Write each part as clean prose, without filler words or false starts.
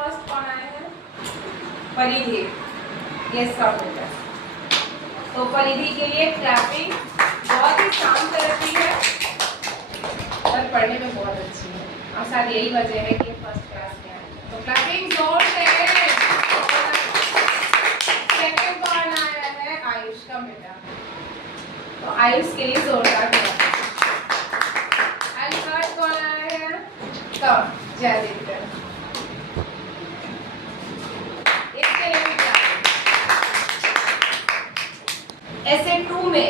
First कौन आए हैं? परिधि। ये सब होता है। तो परिधि के लिए क्लैपिंग बहुत ही शांत रहती है और पढ़ने में बहुत अच्छी है और शायद यही वजह है कि फर्स्ट क्लास में आए। तो क्लैपिंग जोर से। सेकंड कौन आया है? आयुष का बेटा। तो आयुष के लिए जोरदार क्लैपिंग। एंड थर्ड कौन आया है? कम जयदीप। इसके लिए भी क्लैपिंग। ऐसे 2 में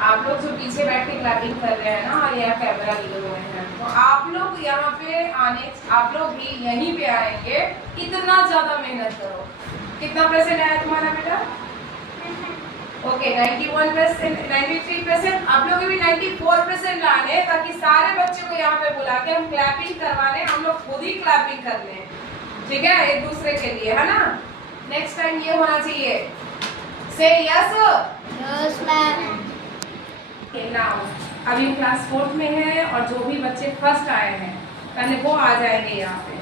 आप लोग जो पीछे बैठ के क्लैपिंग कर रहे हैं ना और यह कैमरा लिए हुए हैं, तो आप लोग यहाँ पे आप लोग भी यहीं पे आएंगे। इतना ज्यादा मेहनत करो। कितना % आया तुम्हारा बेटा? ओके 91%, 93%। आप लोग भी 94% लाने ताकि सारे बच्चों को यहाँ पे बुला के हम क्लैपिंग करवाने, हम लोग खुद ही क्लैपिंग कर लें, ठीक है, एक दूसरे के लिए, है ना। नेक्स्ट टाइम ये होना चाहिए। से यस यस मैम। नाउ अभी क्लास 4th में है और जो भी बच्चे फर्स्ट आए हैं पहले वो आ जाएंगे यहाँ पे।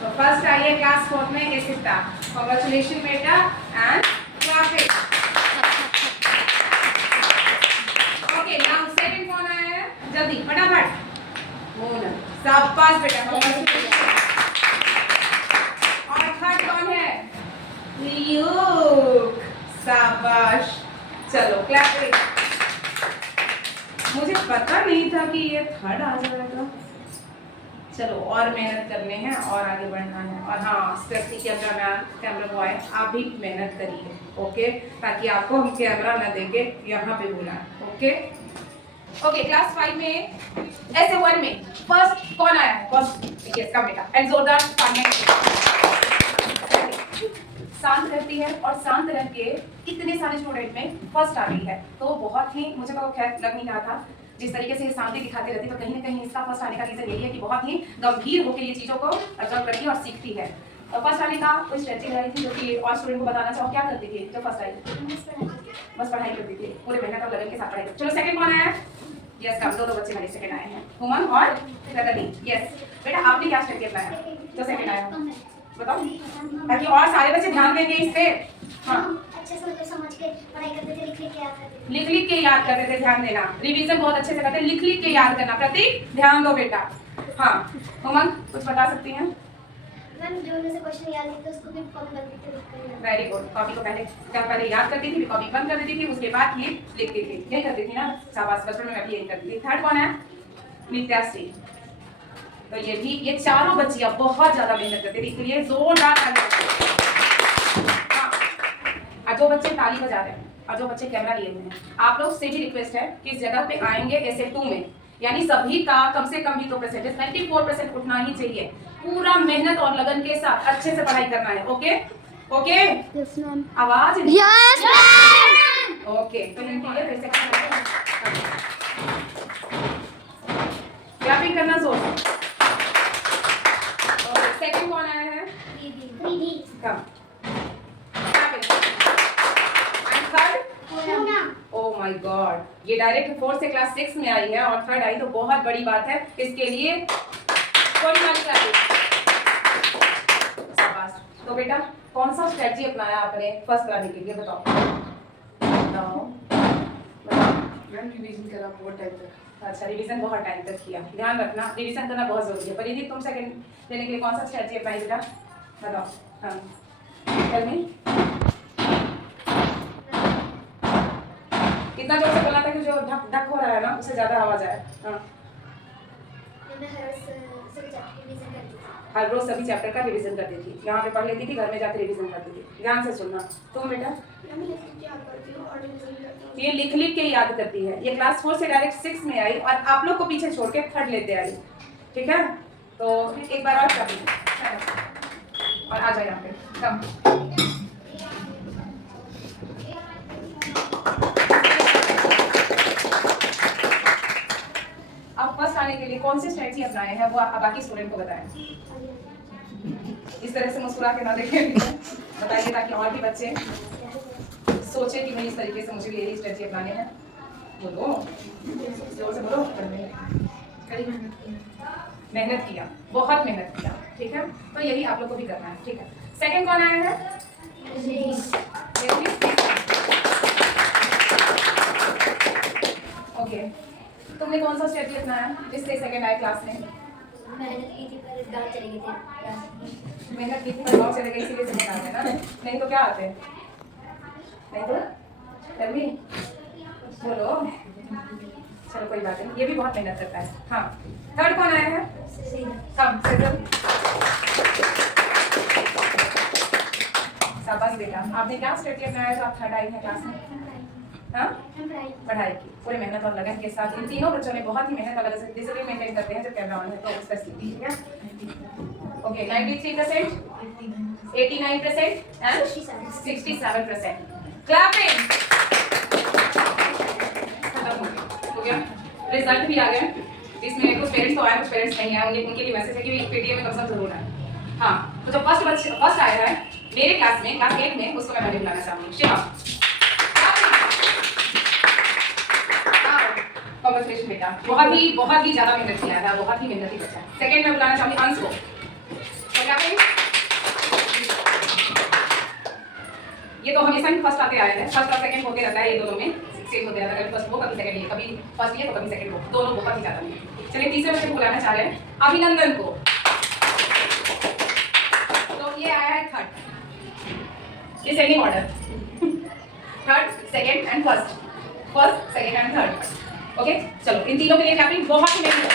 तो फर्स्ट आइए क्लास 4th में इसिता। कांग्रेचुलेशन बेटा and clapping. Okay now second कौन आया है? जल्दी फटाफट। मोना। शाबाश बेटा। और थर्ड कौन है? ल्यूक। शाबाश। चलो क्लैपिंग। मुझे पता नहीं था कि ये थर्ड आ जाएगा। चलो और मेहनत करने हैं और आगे बढ़ना है। और हाँ स्पेशली कैमरा बॉय आप भी मेहनत करिए, ओके, ताकि आपको हम कैमरा ना देके यहाँ पे बुलाएं, ओके। ओके क्लास 5 में ऐसे 1 में फर्स्ट कौन आया है? फर्स्ट यस का बेटा। एंड जोरदार शांत रहती है और शांत रह के इतने सारे स्टूडेंट में फर्स्ट आ गई है। तो बहुत ही मुझे तो खैर लग नहीं रहा था जिस तरीके से ये शांति दिखाती रहती, तो कहीं ना कहीं इसका फर्स्ट आने का रीजन यही है कि बहुत ही गंभीर होकर ये चीज़ों को ऑब्जर्व करती है और सीखती है। और फर्स्ट आने का कोई स्ट्रेटजी रही थी जो कि और स्टूडेंट को बताना चाहो, क्या करती थी जो फर्स्ट आई? बस पढ़ाई करती थी, पूरे मेहनत और लगन के साथ पढ़ाई। चलो सेकंड कौन आया है? यस कम दो बच्चे हमारे सेकंड आए हैं, हुमन और रगनी। यस बेटा आपने क्या स्ट्रेटजी अपनाया जो सेकंड आया? बताओ ताकि और सारे बच्चे ध्यान देंगे इस पे। हाँ अच्छे से समझ के पढ़ाई करते थे, लिख लिख के याद करते थे। लिख लिख के याद करते थे, ध्यान देना। रिवीजन बहुत अच्छे से करते हैं, लिख लिख के याद करना। प्रतीक ध्यान दो बेटा। हाँ उमंग कुछ बता सकती हैं? मैम जो में से क्वेश्चन याद नहीं था उसको भी कॉपी बंद करके लिख कर। Very good. कॉपी को पहले याद करती थी, कॉपी बंद कर देती थी, उसके बाद ये लिखती थी, यही करती थी ना। शाबाश, बचपन में मैं भी यही करती थी। थर्ड कौन है? नित्याश्री। तो ये चारों बच्चियां बहुत ज्यादा मेहनत करती थी, इसलिए जोरदार ताली। और जो बच्चे ताली बजा रहे हैं और जो बच्चे कैमरा लिए हुए हैं, आप लोग से भी रिक्वेस्ट है कि इस जगह पे आएंगे ऐसे 2 में, यानी सभी का कम से कम भी तो परसेंटेज 94% उठना ही चाहिए। पूरा मेहनत और लगन के साथ अच्छे से पढ़ाई करना है, ओके ओके। Yes ma'am. आवाज यस मैम। ओके तो इनके लिए फिर से क्लैपिंग करना जोर से। सेकंड कौन आया है? दीदी। Come third. Oh my God, ये डायरेक्ट 4 से क्लास 6 में आई है और थर्ड आई, तो बहुत बड़ी बात है। इसके लिए कोई वाली क्लास। शाबाश। तो बेटा कौन सा स्ट्रेटजी अपनाया आपने फर्स्ट कराने के लिए? बताओ बताओ बताओ। मैम रिवीजन करा बहुत टाइम तक। अच्छा रिवीजन बहुत टाइम तक किया, ध्यान रखना रिवीजन करना बहुत जरूरी है। परिधि तुम सेकंड देने के लिए कौन सा स्ट्रेटजी अपनाई बेटा? बताओ। हाँ टेल मी। कितना जोर से बोलना था कि जो ढक ढक हो रहा है ना उससे ज्यादा आवाज आए। हाँ हर रोज सभी चैप्टर का रिवीजन करती थी, यहाँ पे पढ़ लेती थी, घर में जाकर रिवीजन करती थी। ध्यान से सुनना। तुम बेटा? ये लिख लिख के याद करती है। ये क्लास 4 से डायरेक्ट 6 में आई और आप लोग को पीछे छोड़ के थर्ड लेते आई, ठीक है। तो एक बार और कर और आ जाए यहाँ पे कम। अब फर्स्ट आने के लिए कौन सी स्ट्रेटजी अपनाए हैं वो आप बाकी स्टूडेंट को बताएं। इस तरह से मुस्कुरा के ना देखें, बताइए ताकि और भी बच्चे सोचे कि भाई इस तरीके से मुझे यही स्ट्रेटजी अपनाने हैं। बोलो जोर से बोलो। कड़ी मेहनत की। मेहनत किया, बहुत मेहनत किया, ठीक है, तो यही आप लोग को भी करना है, ठीक है। सेकंड कौन आया है? ओके, तुमने कौन सा स्टेप लिखना है जिससे सेकंड आए क्लास में? मेहनत की थी पर गाँव चले गए थे क्लास में। मेहनत की थी पर गाँव चले गए इसीलिए सेकंड आ गए ना, नहीं तो क्या आते? नहीं तो तभी बोलो, चलो कोई बात नहीं, ये भी बहुत मेहनत करता है। हाँ, थर्ड कौन आया है? कम सेजल, शाबाश बेटा, आपने क्या स्टेप लिया है तो आप थर्ड आई है क्लास में? हाँ, पढ़ाई की पूरी मेहनत और लगन के साथ इन तीनों बच्चों ने बहुत ही मेहनत और लगन से डिसिप्लिन मेंटेन करते हैं जब कैमरा ऑन है तो उसका सीखी, ठीक है। Okay, 93%, 89% and 67%। क्लैपिंग। हो गया, रिजल्ट भी आ गया, जिसमें कुछ पेरेंट्स तो आए कुछ पेरेंट्स नहीं आए, उनके लिए मैसेज है कि पीटीएम में कम से कम जरूर है। हाँ, तो जो फर्स्ट आया है मेरे क्लास में, क्लास 8 में, उसको मैं पहले बुलाना चाहूँगी। शिवा, कांग्रेचुलेशन बेटा, बहुत ही ज्यादा मेहनत किया था, बहुत ही मेहनती बच्चा। सेकंड में बुलाना चाहूँगी अंश को। तो क्या करें, ये तो हमेशा ही फर्स्ट आते आए हैं, फर्स्ट और सेकंड होते रहता है, ये दोनों में सेम होते रहता है, कभी फर्स्ट हो कभी सेकंड, कभी फर्स्ट ये तो कभी सेकंड हो, दोनों बहुत ही ज्यादा नहीं। चलिए तीसरे बच्चे को बुलाना चाह रहे हैं, अभिनंदन को। तो ये आया है थर्ड, ये second order, third, second and first, first, second and third. Okay, चलो इन तीनों के लिए क्लैपिंग, बहुत ही मेहनत